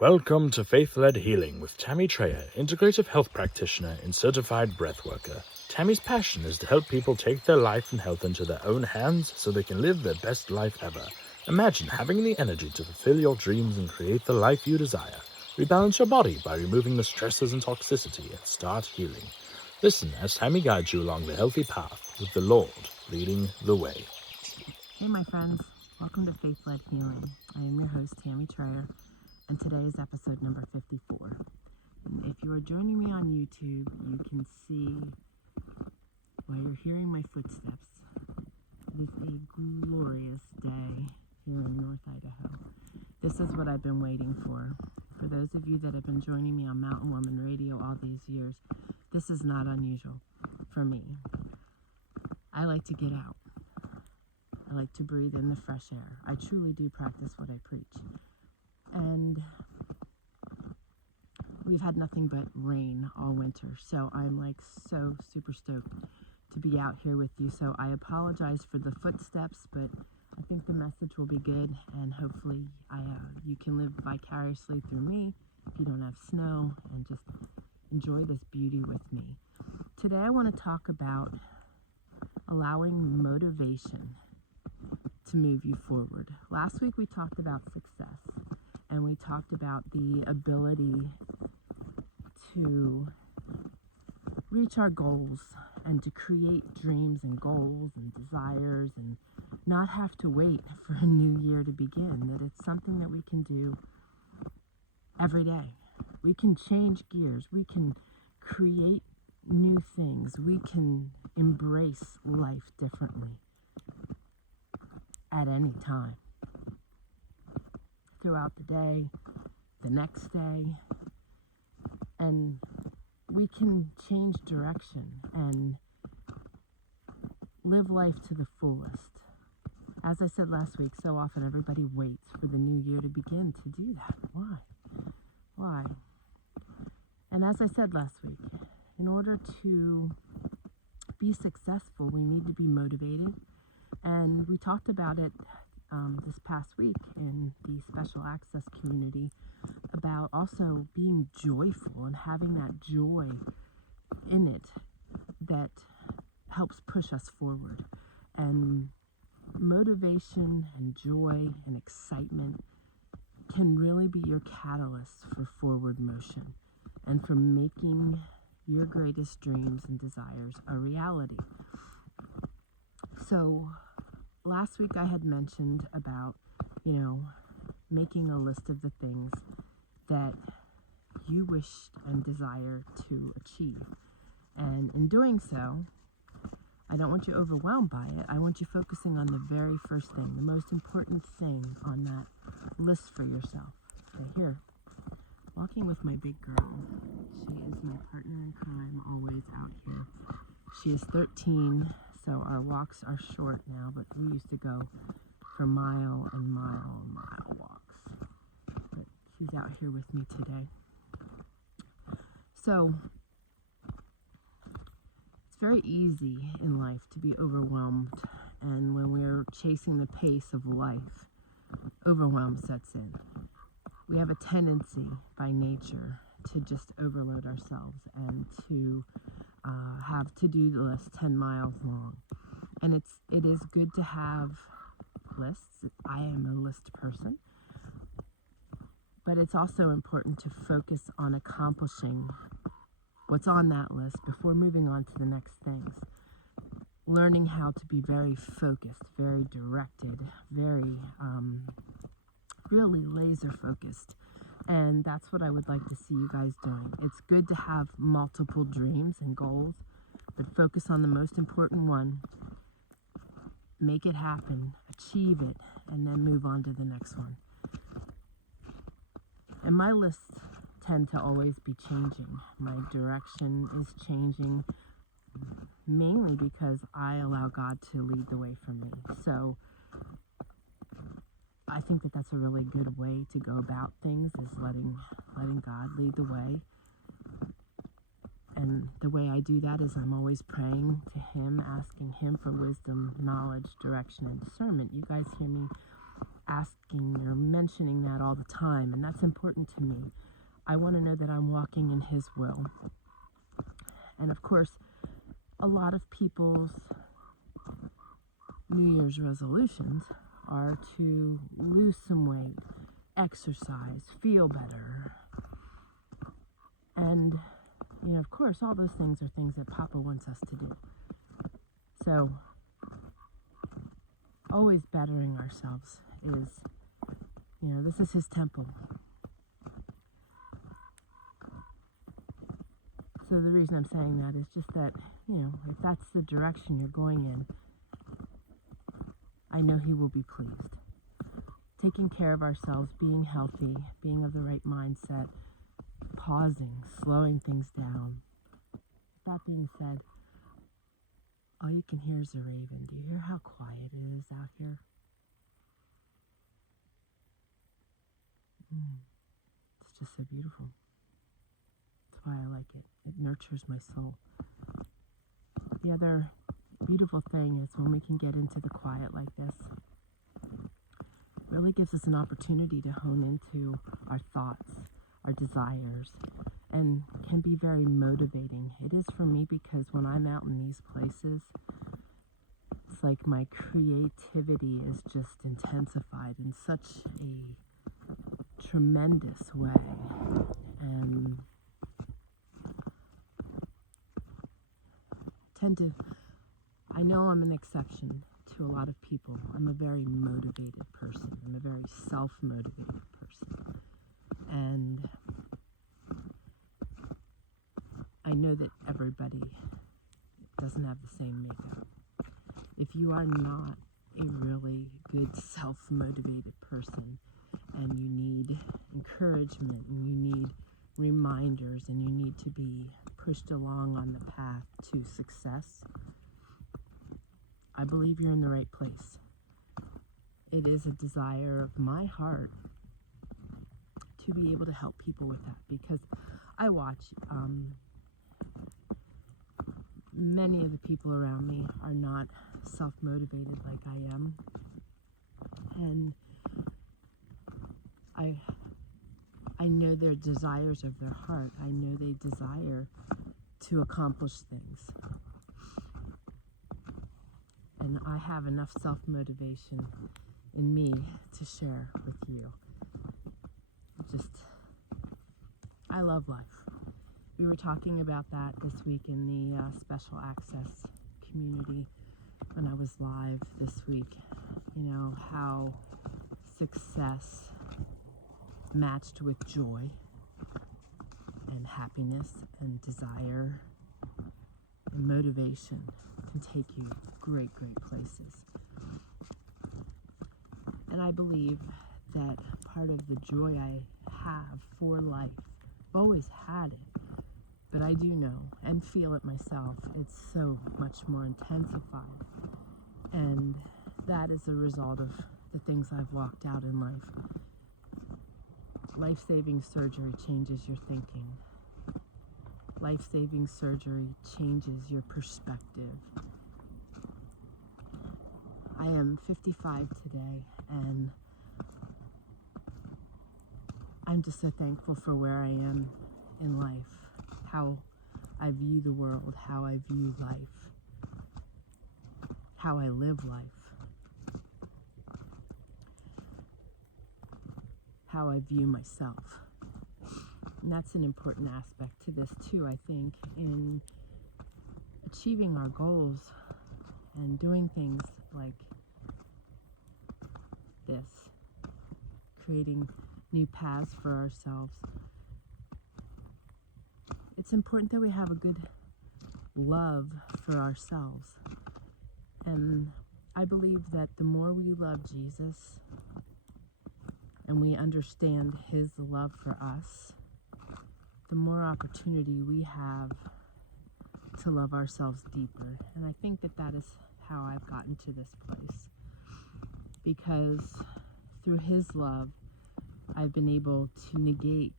Welcome to Faith-Led Healing with Tammy Trayer, Integrative Health Practitioner and Certified Breathworker. Tammy's passion is to help people take their life and health into their own hands so they can live their best life ever. Imagine having the energy to fulfill your dreams and create the life you desire. Rebalance your body by removing the stresses and toxicity and start healing. Listen as Tammy guides you along the healthy path with the Lord leading the way. Hey my friends, welcome to Faith-Led Healing. I am your host Tammy Trayer, and today is episode number 54. And if you are joining me on YouTube, you can see while you're hearing my footsteps, it is a glorious day here in North Idaho. This is what I've been waiting for. For those of you that have been joining me on Mountain Woman Radio all these years, this is not unusual for me. I like to get out. I like to breathe in the fresh air. I truly do practice what I preach. And we've had nothing but rain all winter, so I'm like so super stoked to be out here with you. So I apologize for the footsteps, but I think the message will be good, and hopefully you can live vicariously through me if you don't have snow, and just enjoy this beauty with me. Today I want to talk about allowing motivation to move you forward. Last week we talked about success, and we talked about the ability to reach our goals and to create dreams and goals and desires and not have to wait for a new year to begin, that it's something that we can do every day. We can change gears. We can create new things. We can embrace life differently at any time, throughout the day, the next day, and we can change direction and live life to the fullest. As I said last week, so often everybody waits for the new year to begin to do that. Why? And as I said last week, in order to be successful, we need to be motivated. And we talked about it this past week in the special access community about also being joyful and having that joy in it that helps push us forward. And motivation and joy and excitement can really be your catalyst for forward motion and for making your greatest dreams and desires a reality. So last week I had mentioned about, making a list of the things that you wish and desire to achieve. And in doing so, I don't want you overwhelmed by it. I want you focusing on the very first thing, the most important thing on that list for yourself. Okay, here, walking with my big girl. She is my partner in crime, always out here. She is 13, so our walks are short now, but we used to go for mile and mile and mile walks. But she's out here with me today. So it's very easy in life to be overwhelmed, and when we're chasing the pace of life, overwhelm sets in. We have a tendency by nature to just overload ourselves and to have to-do lists 10 miles long. And it is good to have lists. I am a list person. But it's also important to focus on accomplishing what's on that list before moving on to the next things. Learning how to be very focused, very directed, very really laser focused. And that's what I would like to see you guys doing. It's good to have multiple dreams and goals, but focus on the most important one. Make it happen, achieve it, and then move on to the next one. And my lists tend to always be changing. My direction is changing, mainly because I allow God to lead the way for me. So I think that that's a really good way to go about things, is letting God lead the way. And the way I do that is I'm always praying to Him, asking Him for wisdom, knowledge, direction, and discernment. You guys hear me asking or mentioning that all the time, and that's important to me. I want to know that I'm walking in His will. And of course, a lot of people's New Year's resolutions are to lose some weight, exercise, feel better. And, of course, all those things are things that Papa wants us to do. So, always bettering ourselves is, this is His temple. So the reason I'm saying that is just that, if that's the direction you're going in, I know He will be pleased. Taking care of ourselves, being healthy, being of the right mindset, pausing, slowing things down. That being said, all you can hear is a raven. Do you hear how quiet it is out here? It's just so beautiful. That's why I like it. It nurtures my soul. The other beautiful thing is when we can get into the quiet like this, it really gives us an opportunity to hone into our thoughts, our desires, and can be very motivating. It is for me because when I'm out in these places, it's like my creativity is just intensified in such a tremendous way. And I know I'm an exception to a lot of people. I'm a very motivated person. I'm a very self-motivated person. And I know that everybody doesn't have the same makeup. If you are not a really good self-motivated person and you need encouragement and you need reminders and you need to be pushed along on the path to success, I believe you're in the right place. It is a desire of my heart to be able to help people with that because I watch many of the people around me are not self-motivated like I am, and I know their desires of their heart. I know they desire to accomplish things. And I have enough self-motivation in me to share with you. I love life. We were talking about that this week in the special access community when I was live this week. How success matched with joy and happiness and desire and motivation can take you great, great places. And I believe that part of the joy I have for life, I've always had it, but I do know and feel it myself, it's so much more intensified. And that is a result of the things I've walked out in life. Life-saving surgery changes your thinking. Life-saving surgery changes your perspective. I am 55 today, and I'm just so thankful for where I am in life, how I view the world, how I view life, how I live life, how I view myself. And that's an important aspect to this too, I think, in achieving our goals and doing things like this, creating new paths for ourselves. It's important that we have a good love for ourselves. And I believe that the more we love Jesus and we understand His love for us, the more opportunity we have to love ourselves deeper. And I think that that is how I've gotten to this place. Because through His love, I've been able to negate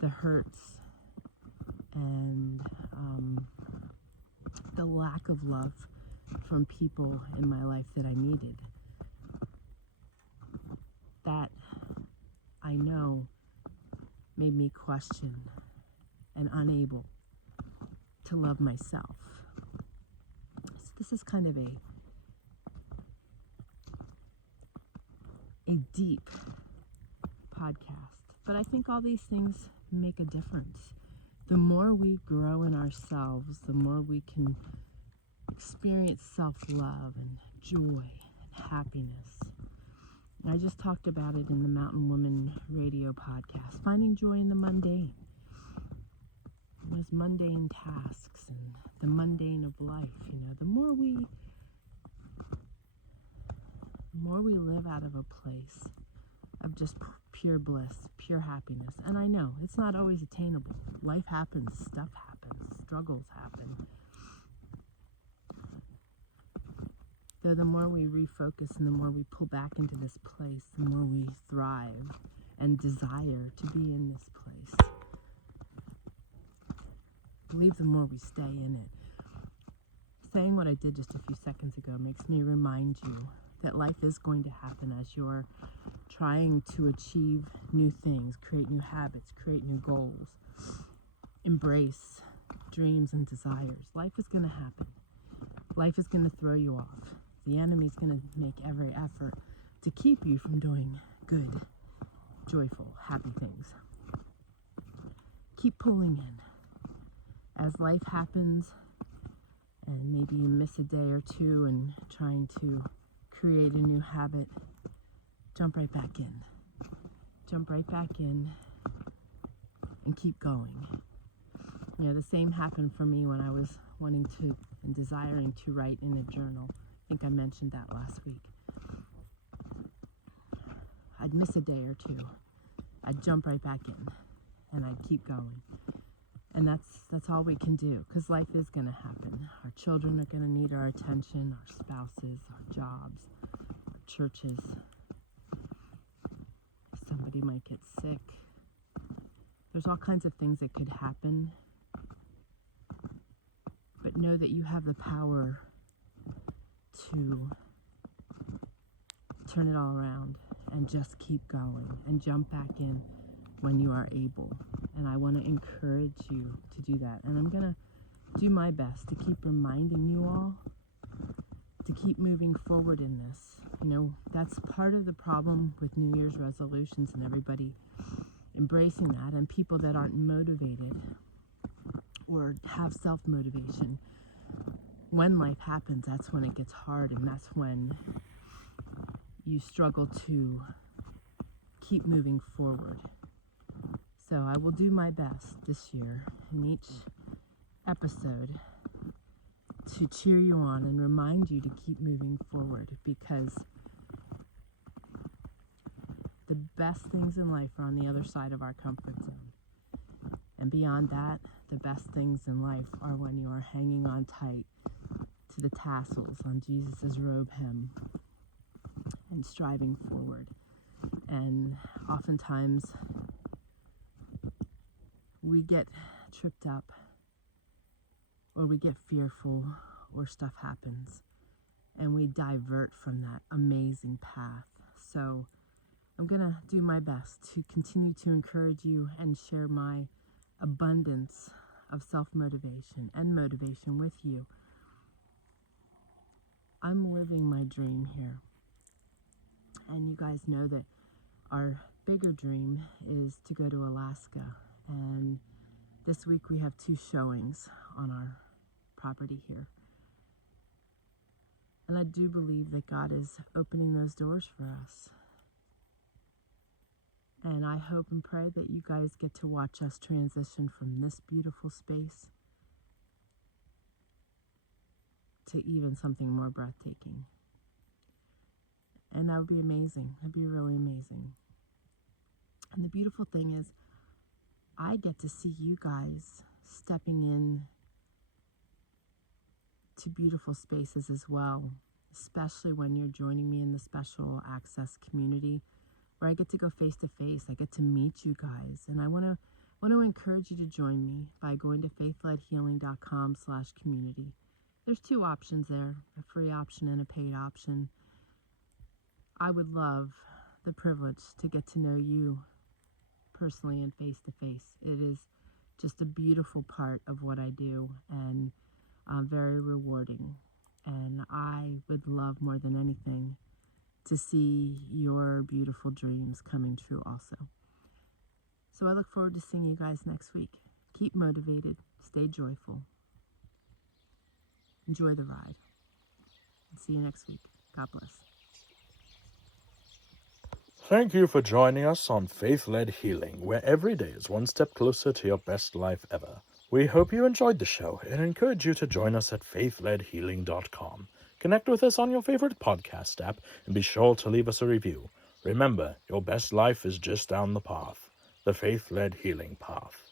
the hurts and the lack of love from people in my life that I needed. that I know made me question and unable to love myself. So this is kind of a deep podcast, but I think all these things make a difference. The more we grow in ourselves, the more we can experience self-love and joy and happiness. And I just talked about it in the Mountain Woman radio podcast, finding joy in the mundane. Those mundane tasks and the mundane of life, the more we live out of a place of just pure bliss, pure happiness. And I know it's not always attainable. Life happens, stuff happens, struggles happen. Though the more we refocus and the more we pull back into this place, the more we thrive and desire to be in this place. I believe the more we stay in it. Saying what I did just a few seconds ago makes me remind you that life is going to happen as you're trying to achieve new things, create new habits, create new goals, embrace dreams and desires. Life is going to happen. Life is going to throw you off. The enemy's going to make every effort to keep you from doing good, joyful, happy things. Keep pulling in. As life happens, and maybe you miss a day or two and trying to create a new habit, jump right back in. Jump right back in and keep going. The same happened for me when I was wanting to and desiring to write in a journal. I think I mentioned that last week. I'd miss a day or two. I'd jump right back in and I'd keep going. And that's all we can do, because life is going to happen. Our children are going to need our attention, our spouses, our jobs, our churches. Somebody might get sick. There's all kinds of things that could happen. But know that you have the power to turn it all around and just keep going and jump back in when you are able. And I want to encourage you to do that. And I'm going to do my best to keep reminding you all to keep moving forward in this. That's part of the problem with New Year's resolutions and everybody embracing that, and people that aren't motivated or have self-motivation. When life happens, that's when it gets hard, and that's when you struggle to keep moving forward. So I will do my best this year in each episode to cheer you on and remind you to keep moving forward, because the best things in life are on the other side of our comfort zone. And beyond that, the best things in life are when you are hanging on tight to the tassels on Jesus' robe hem and striving forward. And oftentimes we get tripped up, or we get fearful, or stuff happens, and we divert from that amazing path. So I'm going to do my best to continue to encourage you and share my abundance of self-motivation and motivation with you. I'm living my dream here. And you guys know that our bigger dream is to go to Alaska. And this week we have 2 showings on our property here. And I do believe that God is opening those doors for us. And I hope and pray that you guys get to watch us transition from this beautiful space to even something more breathtaking. And that would be amazing. That'd be really amazing. And the beautiful thing is, I get to see you guys stepping in to beautiful spaces as well, especially when you're joining me in the special access community, where I get to go face to face. I get to meet you guys, and I want to encourage you to join me by going to faithledhealing.com/community. There's 2 options there, a free option and a paid option. I would love the privilege to get to know you personally and face to face. It is just a beautiful part of what I do, and very rewarding. And I would love more than anything to see your beautiful dreams coming true also. So I look forward to seeing you guys next week. Keep motivated, stay joyful, enjoy the ride. See you next week. God bless. Thank you for joining us on Faith-Led Healing, where every day is one step closer to your best life ever. We hope you enjoyed the show and encourage you to join us at faithledhealing.com. Connect with us on your favorite podcast app and be sure to leave us a review. Remember, your best life is just down the path, the Faith-Led Healing path.